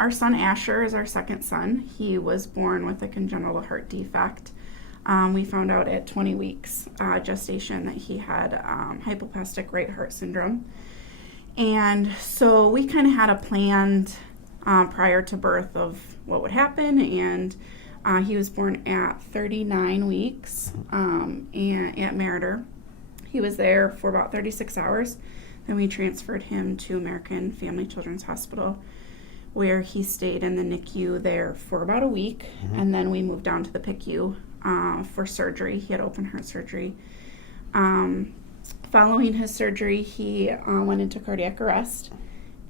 Our son Asher is our second son. He was born with a congenital heart defect. We found out at 20 weeks gestation that he had hypoplastic right heart syndrome. And so we kind of had a planned prior to birth of what would happen, and he was born at 39 weeks and at Meriter. He was there for about 36 hours. Then we transferred him to American Family Children's Hospital, where he stayed in the NICU there for about a week, and then we moved down to the PICU for surgery. He had open heart surgery. Following his surgery, he went into cardiac arrest,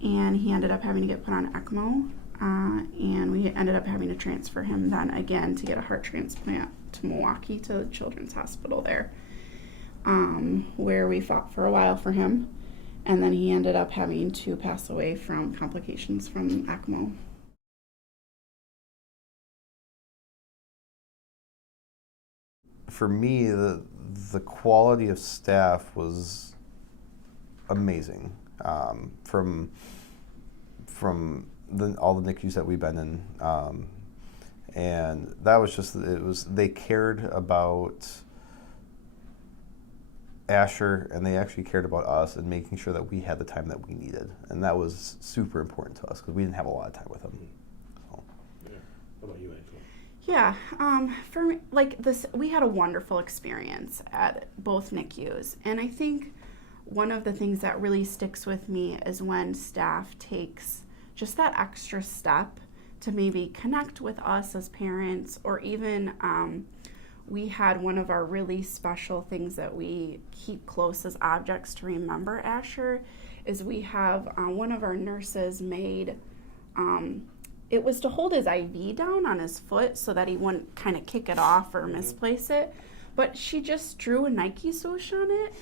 and he ended up having to get put on ECMO, and we ended up having to transfer him then again to get a heart transplant to Milwaukee, to the Children's Hospital there, where we fought for a while for him, and then he ended up having to pass away from complications from ECMO. For me, the quality of staff was amazing. From all the NICUs that we've been in, and that was just, they cared about Asher, and they actually cared about us and making sure that we had the time that we needed, and that was super important to us because we didn't have a lot of time with him. So. Yeah. What about you, Angela? Yeah, for me, like this, we had a wonderful experience at both NICUs, and I think one of the things that really sticks with me is when staff takes just that extra step to maybe connect with us as parents, or even we had one of our really special things that we keep close as objects to remember Asher, is we have one of our nurses made, it was to hold his IV down on his foot so that he wouldn't kind of kick it off or misplace it, but she just drew a Nike swoosh on it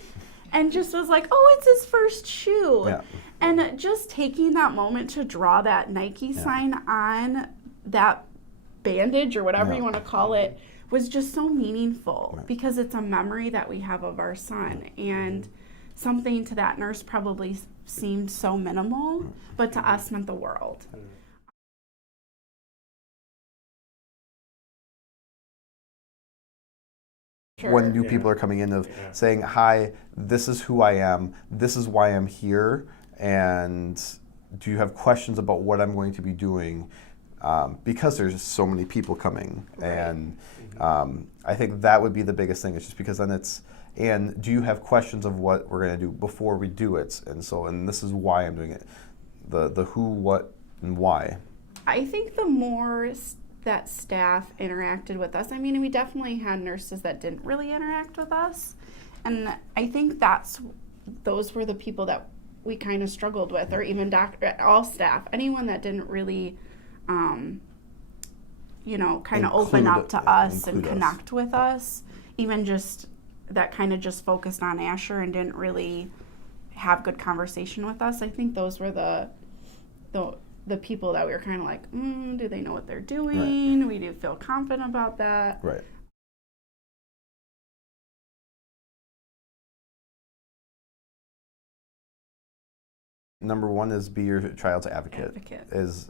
and just was like, oh, it's his first shoe. Yeah. And just taking that moment to draw that Nike sign on that bandage or whatever you want to call it was just so meaningful, because it's a memory that we have of our son, and something to that nurse probably seemed so minimal, but to us meant the world. Sure. When new people are coming in, of saying, hi, this is who I am, this is why I'm here, and do you have questions about what I'm going to be doing? Because there's so many people coming, and I think that would be the biggest thing. It's just because then it's, and do you have questions of what we're going to do before we do it? And this is why I'm doing it. The who, what, and why. I think the more that staff interacted with us, I mean, we definitely had nurses that didn't really interact with us, and I think those were the people that we kind of struggled with, or even all staff, anyone that didn't really kind of open up to us and connect with us, even just that kind of just focused on Asher and didn't really have good conversation with us. I think those were the people that we were kind of like, do they know what they're doing? Right. We do feel confident about that. Right. Number one is be your child's advocate.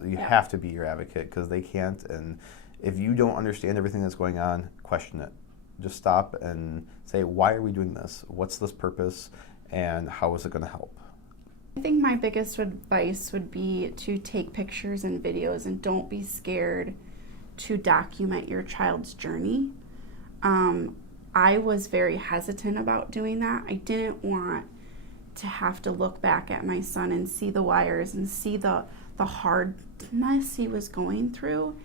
You have to be your advocate, because they can't, and if you don't understand everything that's going on, question it. Just stop and say, why are we doing this? What's this purpose, and how is it going to help? I think my biggest advice would be to take pictures and videos, and don't be scared to document your child's journey. I was very hesitant about doing that. I didn't want to have to look back at my son and see the wires and see the hardness he was going through.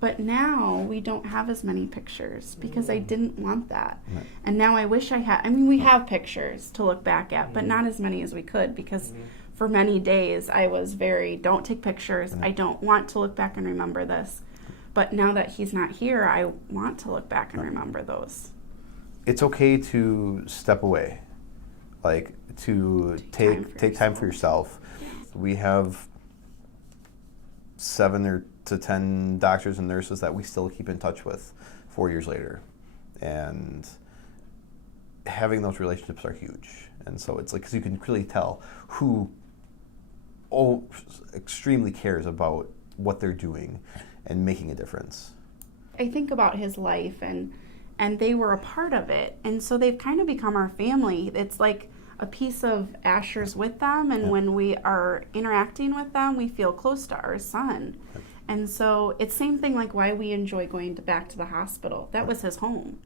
But now we don't have as many pictures because I didn't want that. Right. And now I wish I had. I mean, we have pictures to look back at, but not as many as we could, because for many days I was don't take pictures. I don't want to look back and remember this. But now that he's not here, I want to look back and remember those. It's okay to step away, like to take time for yourself. Yeah. We have 7 to 10 doctors and nurses that we still keep in touch with 4 years later, and having those relationships are huge. And so it's like, because you can really tell who extremely cares about what they're doing and making a difference. I think about his life, and they were a part of it, and so they've kind of become our family. It's like a piece of Asher's with them, and when we are interacting with them, we feel close to our son. And so it's same thing like why we enjoy going back to the hospital. That was his home.